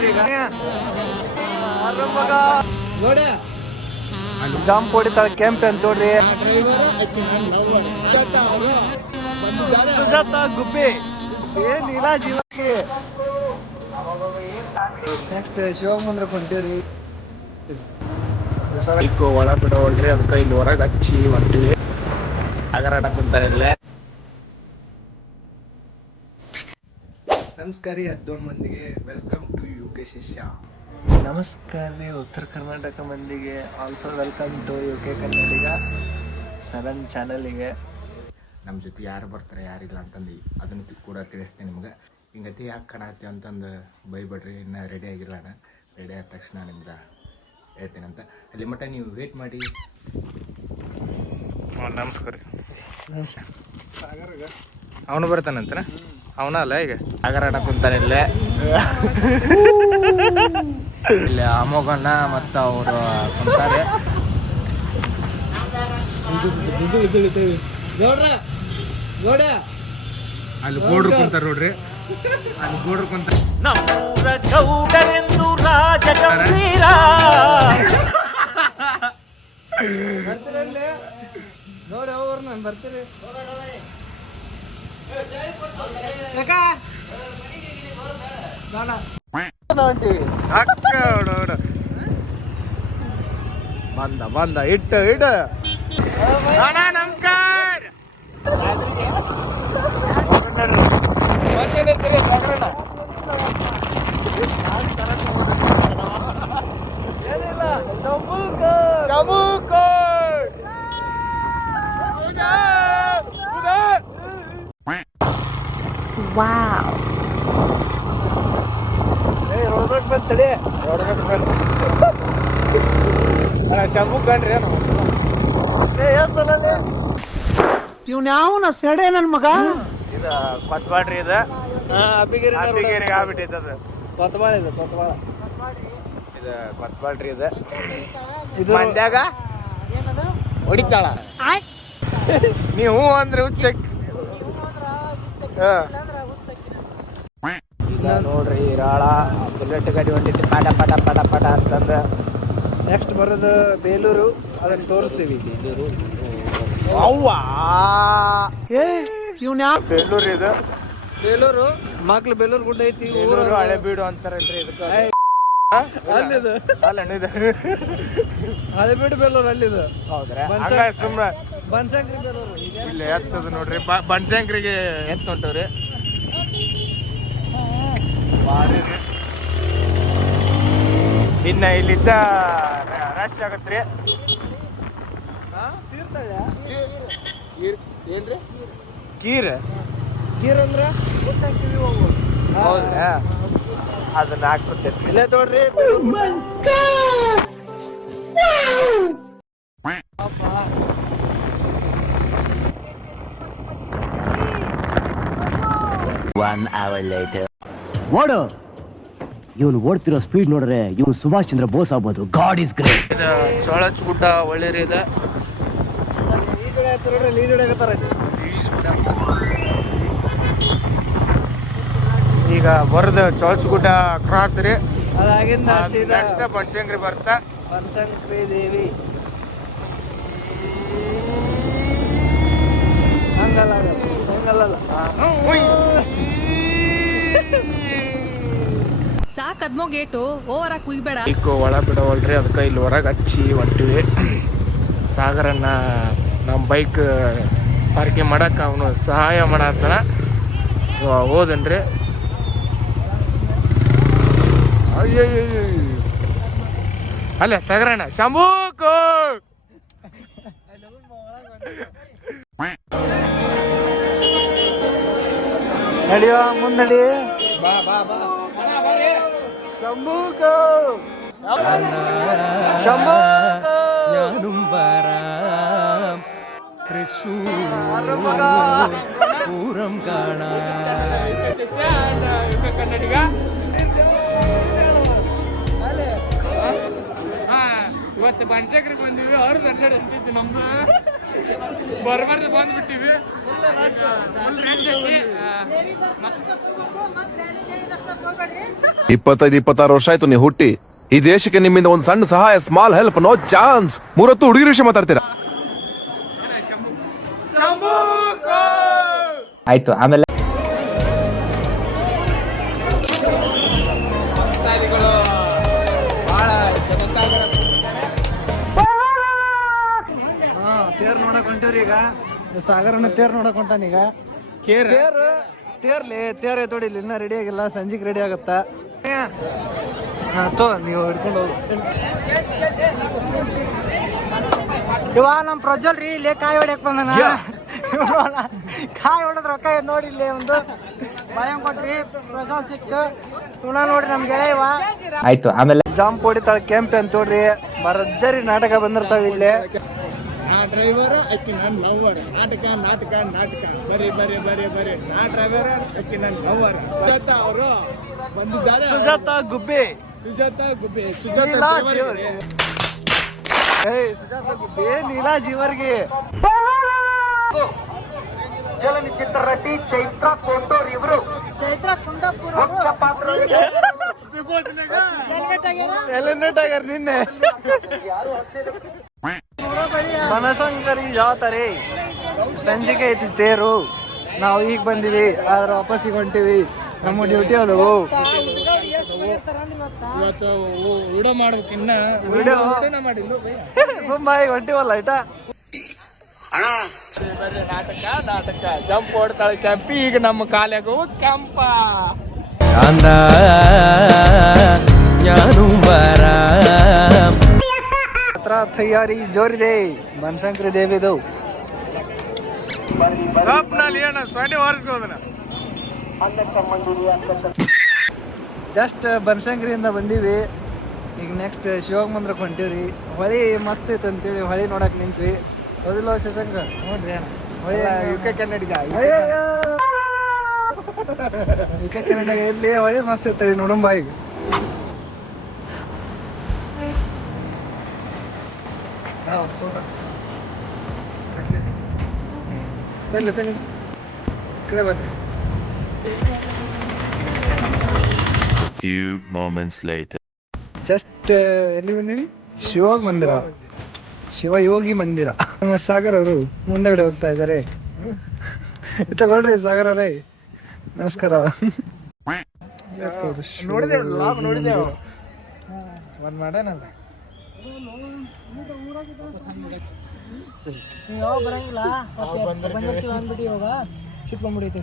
ನೋಡ್ರಿ ಈಗ ನೋಡ ಜಂಪ್ ಹೊಡಿತಾಳೆ ಕೆಂಪೆ ಅಂತ ನೋಡ್ರಿ. ಸುಜಾತ ಗುಬ್ಬಿ ಏನಿಲ್ಲ ಜೀವಕ್ಕೆ. ನೆಕ್ಸ್ಟ್ ಶಿವಮಂದ್ರ ಕೊಂತೀವ್ರಿ. ಒಳ ಬಿಡೋಳ್ರಿ ಅದಕ್ಕೆ ಇಲ್ಲಿ ಹೊರಗೆ ಹಚ್ಚಿ ಹೊಂಟಿವಿ. ಅಗರಾಟ ಕುಂತಾರಲ್ಲೇ. ನಮಸ್ಕಾರ ರೀ 11 ಮಂದಿಗೆ, ವೆಲ್ಕಮ್ ಟು UK ಶಿಷ್ಯ. ನಮಸ್ಕಾರ ರೀ ಉತ್ತರ ಕರ್ನಾಟಕ ಮಂದಿಗೆ, ಆಲ್ಸೋ ವೆಲ್ಕಮ್ ಟು UK ಕನ್ನಡಿಗ 7 ಚಾನಲಿಗೆ. ನಮ್ಮ ಜೊತೆ ಯಾರು ಬರ್ತಾರೆ ಯಾರಿಲ್ಲ ಅಂತಂದು ಅದನ್ನು ಕೂಡ ತಿಳಿಸ್ತೀನಿ ನಿಮ್ಗೆ. ಹಿಂಗತಿ ಯಾಕೆ ಕಾಣತ್ತಿ ಅಂತಂದು ಬೈಬೇಡ್ರಿ, ಇನ್ನೂ ರೆಡಿ ಆಗಿಲ್ಲ. ನಾನು ರೆಡಿ ಆದ ತಕ್ಷಣ ನಿಮ್ಗೆ ಹೇಳ್ತೀನಂತ. ಅಲ್ಲಿ ಮಟ್ಟ ನೀವು ವೇಟ್ ಮಾಡಿ. ನಮಸ್ಕಾರ ರೀ. ಅವನು ಬರ್ತಾನಂತನ? ಅವನ ಅಲ್ಲ ಈಗ ಆಗರಾಟ ಕುಂತಾನೆ ಇಲ್ಲೇ. ಇಲ್ಲಿ ಅಮೋಘಣ್ಣ ಮತ್ತು ಅವರು ಕುಂತಾರೆ. ಅಲ್ಲಿ ಗೋಡ್ರು ಕುಂತಾರೆ ನೋಡ್ರಿ, ಅಲ್ಲಿ ಗೋಡ್ರು ಕುಂತಾರೆ. ನಮ್ಮೂರ ಗೌಡರೆಂದು ರಾಜ ಗಂಭೀರ. ನೋಡಿ ಅವ್ರು ನಾನು ಬರ್ತೀರಿ. ಬಂದ ಬಂದ ಇಟ್ಟು ಇಡು. ನಮಸ್ಕಾರ. ಏನಿಲ್ಲ ವಾವ್. ರೋಡ್ಬೇಕು ಬಂತಡಿ, ರೋಡ್ಬೇಕು ಬಂತ ಶಂಭು ಕಂಡ್ರಿ ಏನು ಇವ್ನ್ಯಾವನ ಸೆಡೆ ನನ್ ಮಗ. ಇದು ಕೊತ್ಬಾಳ್ರಿ. ಇದು ಅಬ್ಬಿಗೇರಿ ಆಗ್ಬಿಟ್ಟೈತೆ. ಅದು ಕೊತ್ಬಾಳ. ಇದು ಕೊತ್ಬಾಳ, ಇದು ಕೊತ್ಬಾಳ್ರಿ. ಇದು ಮಂದ್ಯಾಗ ಹೊಡಿತಾಳ. ನೀವು ಅಂದ್ರೆ ಹುಚ್ಚಕ್. ಈಗ ನೋಡ್ರಿ ರಾಳ ಬುಲೆಟ್ ಗಾಡಿ ಹೊಂಟೈತಿ ಪಟ ಪಟ ಪಟ ಪಟ ಅಂತಂದ್ರೆ. ನೆಕ್ಸ್ಟ್ ಬರೋದು ಬೇಲೂರು, ಅದನ್ನ ತೋರಿಸ್ತೀವಿ. ಬೇಲೂರು ಅವ್ವಾ ಇವ್ನ್ಯಾ ಬೇಲೂರು. ಇದು ಬೇಲೂರು ಮಕ್ಳು ಬೇಲೂರು ಗುಡ್ಡ ಐತಿ. ಊರು ಹಳೆ ಬೀಡು ಅಂತಾರಲ್ರಿ ಇದಕ್ಕೆ. ಅಲ್ಲಿದು ಅಲ್ಲ ಹಳೆ ಬೀಡು ಬೇಲೂರು ಅಲ್ಲಿದು. ಹೌದ್ರಾ? ಸುಮ್ಮನೆ ಬನಶಂಕರಿ ಬೇಲೂರು ಇಲ್ಲಿ ಎತ್ತದ ನೋಡ್ರಿ. ಬನಶಂಕರಿಗೆ ಎತ್ತ ಹೊಂಟವ್ರಿ. ಇನ್ನ ಇಲ್ಲಿದ್ದ ರಶ್ ಆಗತ್ರಿ. ಏನ್ರಿ ಕೀರ್? ಕೀರ್ ಅಂದ್ರ ಹೌದ್ರಾ? ಅದನ್ನ ಹಾಕ್ಬಿಡ್ತೈತಿ. ಇಲ್ಲೇ ತೋಡ್ರಿ. ಓಡು. ಇವನು ಓಡ್ತಿರೋ ಸ್ಪೀಡ್ ನೋಡ್ರೆ ಇವನು ಸುಭಾಷ್ ಚಂದ್ರ ಬೋಸ್ ಆಗ್ಬೋದು. God is great. ಚೋಳಚ್ ಗುಡ್ಡ ಒಳ್ಳೆರಿ. ಇದೆ ಈಗ ಬರೋದು ಚೋಳಚ್ ಗುಡ್ಡ ಕ್ರಾಸ್ ರೀ. ಅದಾಗಿಂದ ನೆಕ್ಸ್ಟ್ ಬನಶಂಕರಿ ಬರ್ತಾ. ಬನಶಂಕರಿ ದೇವಿ ಹಂಗಲ್ಲ ಹಂಗಲ್ಲ. ಸಾಕ್ ಅದ್ಮೋ ಗೇಟು ಓವರ್ ಆಗಿ ಕುಯ್ಬೇಡ. ಈಗ ಒಳ ಬಿಡವಲ್ರಿ ಅದಕ್ಕೆ ಇಲ್ಲಿ ಹೊರಗೆ ಹಚ್ಚಿ ಹೊಂಟಿವಿ. ಸಾಗರನ್ನ ನಮ್ಮ ಬೈಕ್ ಪಾರ್ಕಿಂಗ್ ಮಾಡಕ್ಕೆ ಅವನು ಸಹಾಯ ಮಾಡತ್ತಾನ. ಹೋದನ್ರಿ. ಅಯ್ಯಯ್ಯ ಅಲ್ಲ ಸಾಗರಣ್ಣ ಶಂಭೂಕು ನಡಿಯೋ ಮುಂದಡಿ. ಶಂಭೂಕು ಶಂಭೂಕು ಪೂರಂ ಕಾಣ ಕನ್ನಡಿಗ. ಇವತ್ತು ಬನಶಂಕರಿ ಬಂದಿವಿ. ಅವ್ರದ್ದು 12 ಅಂತಿದ್ದು ನಮ್ದು ಬರ್ಬಾರ್ದು ಬಂದ್ಬಿಟ್ಟಿವಿ. ಫುಲ್ ರಶ್ ಐತಿ. 25-26 ವರ್ಷ ಆಯ್ತು ನೀವು ಹುಟ್ಟಿ. ಈ ದೇಶಕ್ಕೆ ನಿಮ್ಮಿಂದ ಒಂದು ಸಣ್ಣ ಸಹಾಯ, ಸ್ಮಾಲ್ ಹೆಲ್ಪ್, ನೋ ಚಾನ್ಸ್. 30 ಹುಡುಗಿರ ವಿಷಯ ಮಾತಾಡ್ತೀರಾ. ಆಯ್ತು. ಆಮೇಲೆ ತೇರ್ ನೋಡಕ್ ಹೊಂಟವ್ರಿ ಈಗ. ಸಾಗರನ ತೇರ್ ನೋಡಕ್ ಹೊಂಟಾನೀಗ. ತೇರ್ ತೋಡಿಲಿ ಇನ್ನ ರೆಡಿ ಆಗಿಲ್ಲ, ಸಂಜೆಗೆ ರೆಡಿ ಆಗತ್ತ. ನೀವು ಹಿಡ್ಕೊಂಡು ಹೋಗಿ. ಇವ ನಮ್ ಪ್ರಜ್ವಲ್ ರೀ ಇಲ್ಲೇ ಕಾಯಿ ಹೊಡ್ಯಕ್ ಬಂದನ. ಕಾಯಿ ಹೊಡೆದ್ ರೊಕ್ಕ ನೋಡಿ ಇಲ್ಲಿ ಒಂದು ಭಯ ಕೊಟ್ರಿ, ಪ್ರಸಾದ್ ಸಿಕ್ತು. ಇವನ ನೋಡ್ರಿ ನಮ್ ಗೆಳೆಯ ಇವ. ಆಯ್ತು. ಆಮೇಲೆ ಜಾಂಪ್ ಹೊಡಿತಾಳ ಕೆಂಪೆ ಅಂತ ನೋಡ್ರಿ, ಭರ್ಜರಿ ನಾಟಕ ಬಂದಿರ್ತಾವ ಇಲ್ಲಿ. ಡ್ರೈವರ್ ಅಕ್ಕಿ ನನ್ನ ಲವರ್. ನಾಟಕ ನಾಟಕ ನಾಟಕ ಬರೀ ಬರೀ ಬರೀ ಬರೀ. ನಾ ಡ್ರೈವರ್ ಅಕ್ಕಿ ನನ್ನ ಲವರ್. ಸುಜಾತ ಅವರು ಬಂದಿದ್ದಾರೆ. ಸುಜಾತ ಗುಬ್ಬಿ. ಸುಜಾತ ಗುಬ್ಬಿ. ನೀಲಾ ಜೀವರ್ಗೆ. ಚಲನಚಿತ್ರ ನಟಿ ಚೈತ್ರ ಕೋಟೂರ್ ಇವರು. ಚೈತ್ರ ಕುಂದಾಪುರ ಹೆಲ್ಮೆಟ್ ಆಗ್ಯಾರ ನಿನ್ನೆ. ಬನಶಂಕರಿ ಜಾತ್ರೆ ಸಂಜೆಗೆ ಐತಿ ತೇರು. ನಾವು ಈಗ ಬಂದಿವಿ, ಆದ್ರೆ ವಾಪಸ್ ಈಗ ಹೊಂಟಿವಿ. ನಮ್ಮ ಡ್ಯೂಟಿ ಅದವು. ವಿಡಿಯೋ ಮಾಡ್ಬೇಕು. ಇನ್ನ ವಿಡಿಯೋ ಮಾಡಿಲ್ಲ ಸುಮ್ಮ ಈಗ ಹೊಂಟಿವಲ್ಲ ಐಟ. ನಾಟಕ ನಾಟಕ ಜಂಪ್ ಹೊಡ್ತಾಳೆ ಕೆಂಪಿ. ಈಗ ನಮ್ಮ ಕಾಲ್ಯಾಗು ಕೆಂಪ. ಹತ್ರ ತಯಾರಿ ಜೋರಿದೆ ಬನಶಂಕರಿ ದೇವಿದು. ಜಸ್ಟ್ ಬನಶಂಕರಿಯಿಂದ ಬಂದೀವಿ. ಈಗ ನೆಕ್ಸ್ಟ್ ಶಿವಾಗ ಮಂದಿರಕ್ಕೆ ಹೊಂಟೀವ್ರಿ. ಹೊಳಿ ಮಸ್ತ್ ಐತೆ ಅಂತೇಳಿ ಹೊಳಿ ನೋಡಕ್ ನಿಂತ್ವಿ. ಹೌದಿಲ್ಲ ಶಶಾಂಕ? ನೋಡ್ರಿ ಹೊಳಿ ಯುಕೆ ಕನ್ನಡಿಗ. ಯುಕೆ ಕನ್ನಡಿಗ ಇಲ್ಲಿ ಹೊಳಿ ಮಸ್ತ್ ಐತೆ ನೋಡಂಬ. ಈಗ Few moments later. ಜಸ್ಟ್ ಎಲ್ಲಿ ಬಂದೀವಿ? ಶಿವಾಗ ಮಂದಿರ, ಶಿವಯೋಗಿ ಮಂದಿರ. ನಮ್ಮ ಸಾಗರ್ ಅವರು ಮುಂದಗಡೆ ಹೋಗ್ತಾ ಇದ್ದಾರೆ. ತಗೊಳ್ರಿ ಸಾಗರ್ ಅವರೇ, ನಮಸ್ಕಾರ. ನೋಡಿದೆ ಒಂದ್ ಮಾಡೇನಲ್ಲ. ಯಾವ ಬರಂಗಿಲ್ಲ ಬಂದಿರ್ತೀವಿ ಅಂದ್ಬಿಟ್ಟು ಇವಾಗ ಶಿಪ್ ಬಂದ್ಬಿಡೈತೆ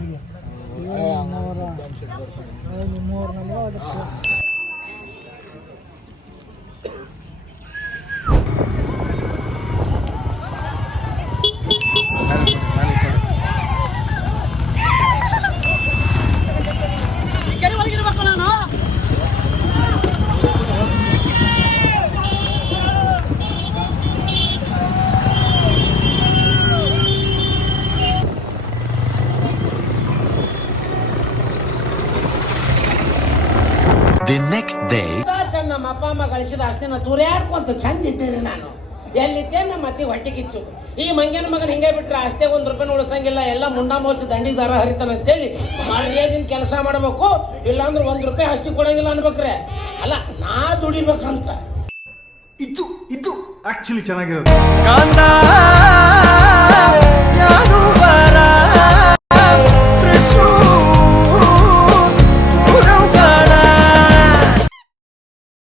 The next day. ನಮ್ಮ ಅಪ್ಪ ಅಮ್ಮ ಗಳಿಸಿದ ಅಷ್ಟೇನ ತೂರ್ಯಾಡ್ಕೊಂತ ಚಂದ ಇದ್ದೀರಿ. ನಾನು ಎಲ್ಲಿದ್ದೆ ನಮ್ಮ ಅತ್ತಿ ಹೊಟ್ಟೆ ಕಿಚ್ಚು. ಈ ಮಂಗ್ಯನ ಮಗನ ಹಿಂಗೆ ಬಿಟ್ರೆ ಅಷ್ಟೇ ₹1 ಉಳಿಸಂಗಿಲ್ಲ. ಎಲ್ಲ ಮುಂಡಾ ಮೋಸ ದಂಡಿ ದಾರ ಹರಿತಾನ ಅಂತೇಳಿ ಮರ್ಯಾದಿನ ಕೆಲಸ ಮಾಡಬೇಕು. ಇಲ್ಲಾಂದ್ರೆ ₹1 ಅಷ್ಟಿ ಕೊಡಂಗಿಲ್ಲ ಅನ್ಬೇಕ್ರೆ. ಅಲ್ಲ ನಾ ದುಡಿಬೇಕಂತ. ಇದು ಆಕ್ಚುಲಿ ಚೆನ್ನಾಗಿರೋದು.